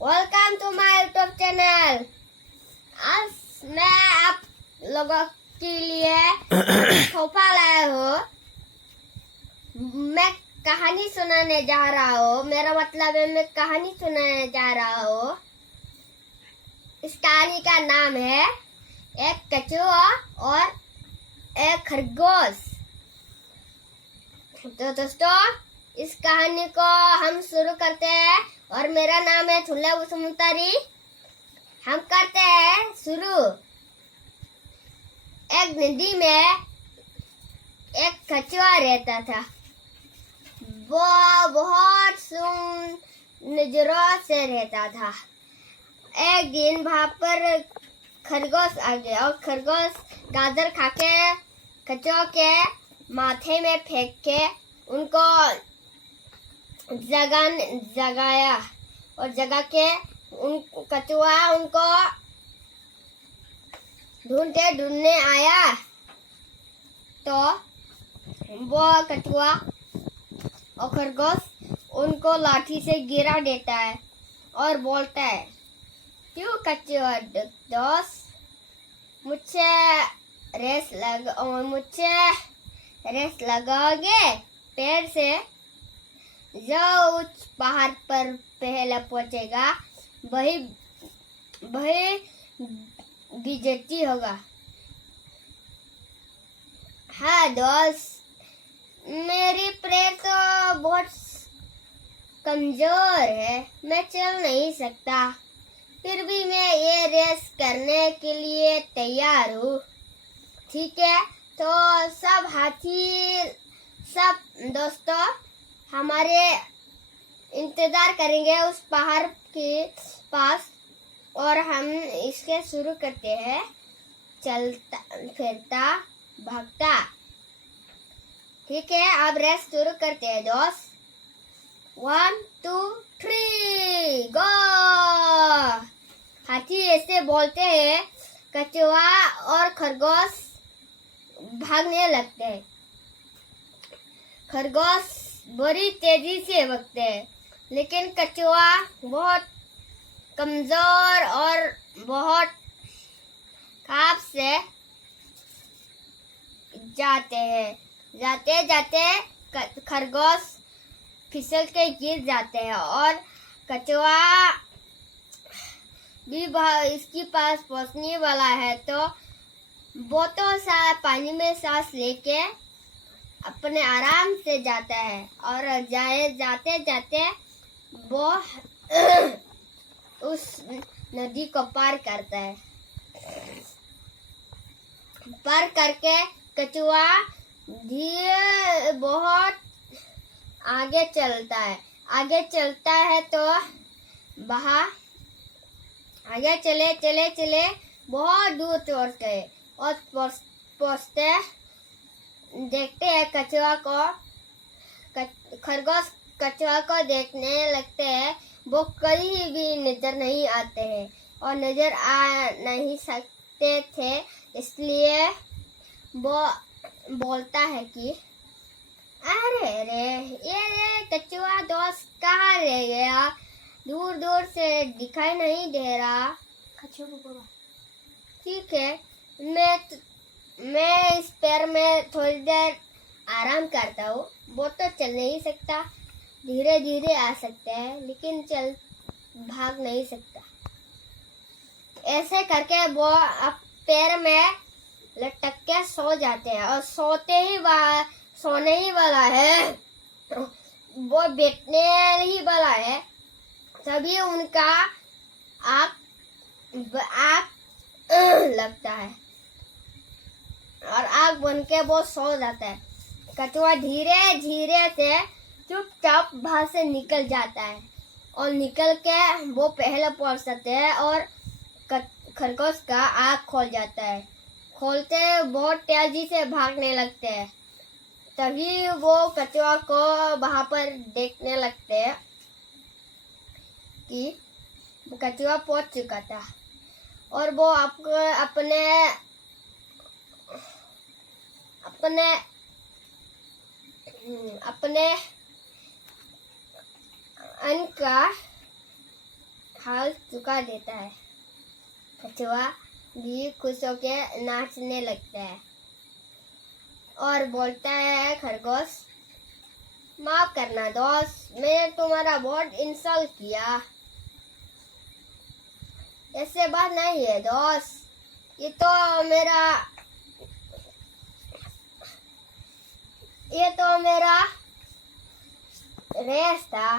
Welcome to my YouTube channel. आज मैं आप लोगों के लिए तोहफा लाया हूँ। मैं कहानी सुनाने जा रहा हूँ। मेरा मतलब है मैं कहानी सुनाने जा रहा हूँ। इस कहानी का नाम है एक कछुआ और एक खरगोश। तो दोस्तों, इस कहानी को हम शुरू करते हैं और मेरा नाम है थुल्ला वसुमतारी। हम करते हैं शुरू। एक नदी में एक कछुआ रहता था। वो बहुत नजरों से रहता था। एक दिन वहां पर खरगोश आ गया और खरगोश गाजर खाके कछुआ के माथे में फेंक के उनको जगाया और जगा के कछुआ उनको ढूंढने आया। तो वो कछुआ और खरगोश उनको लाठी से गिरा देता है और बोलता है, क्यों कछुआ दोस्त, मुझसे रेस लगाओगे पेड़ से? जो उस पहाड़ पर पहले पहुंचेगा वही विजेता होगा। हाँ दोस्त, मेरी पैर तो बहुत कमजोर है, मैं चल नहीं सकता, फिर भी मैं ये रेस करने के लिए तैयार हूँ। ठीक है, तो सब दोस्तों हमारे इंतजार करेंगे उस पहाड़ के पास और हम इसके शुरू करते हैं। चलता फिरता भागता। ठीक है, अब रेस शुरू करते हैं दोस्त। 1 2 3 गो। हाथी ऐसे बोलते हैं, कछुआ और खरगोश भागने लगते हैं। खरगोश बड़ी तेजी से भागते हैं, लेकिन कछुआ बहुत कमजोर और बहुत खाप से जाते हैं। जाते जाते खरगोश फिसल के गिर जाते हैं और कछुआ भी इसके पास पहुंचने वाला है। तो बहुत सा पानी में सांस लेके अपने आराम से जाता है और जाते जाते वो उस नदी को पार करता है। पार करके कछुआ धीरे बहुत आगे चलता है तो वहाँ आगे चले बहुत दूर पहुंचते और पहुंचते देखते हैं खरगोश कछुआ को देखने लगते हैं। वो कहीं भी नजर नहीं आते हैं और नजर आ नहीं सकते थे, इसलिए वो बोलता है कि अरे ये कछुआ दोस्त कहाँ रह गया, दूर दूर से दिखाई नहीं दे रहा। ठीक है, मैं इस पैर में थोड़ी देर आराम करता हूँ। वो तो चल नहीं सकता, धीरे धीरे आ सकता है, लेकिन भाग नहीं सकता। ऐसे करके वो अब पैर में लटक के सो जाते हैं और सोने ही वाला है, वो बैठने ही वाला है, तभी उनका आँख लगता है और आग बन के वो सो जाता है। कछुआ धीरे धीरे से चुपचाप बाहर से निकल जाता है और निकल के वो पहले पहुंच जाते हैं और खरगोश का आँख खोल जाता है। खोलते बहुत तेजी से भागने लगते हैं। तभी वो कछुआ को वहां पर देखने लगते हैं कि कछुआ पहुंच चुका था और वो अपने अन्न का हाल चुका देता है। कछुआ भी खुश होकर नाचने लगता है और बोलता है, खरगोश, माफ करना दोस्त, मैंने तुम्हारा बहुत इंसल्ट किया। ऐसे बात नहीं है दोस्त, ये तो मेरा रेस था।